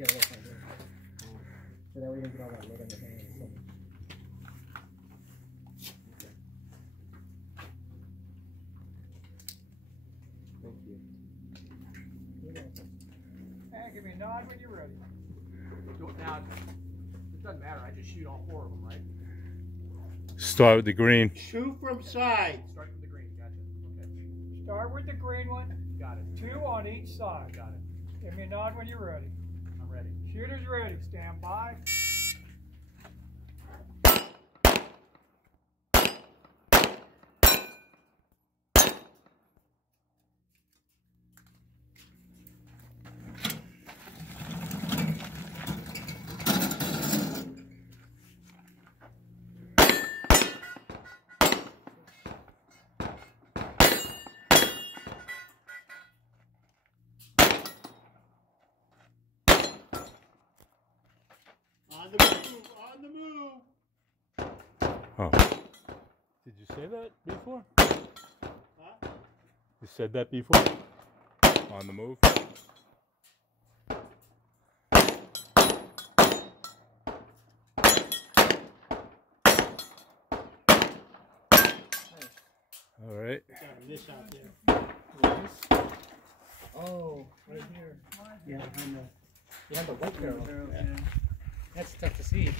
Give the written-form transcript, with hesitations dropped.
get a little like this. So that way you don't get all that lid on your hand. So. Thank you. And give me a nod when you're ready. Now, it doesn't matter. I just shoot all 4 of them, right? Start with the green. Shoot from side. Start with the green. Gotcha. Okay. Start with the green one. Got it. 2 on each side. Got it. Give me a nod when you're ready. I'm ready. Shooter's ready. Stand by. On the move, on the move. Oh. Did you say that before? Huh? You said that before? On the move? All right. Got this out there. Oh, right here. Yeah, behind the white barrel. Yeah. That's tough to see.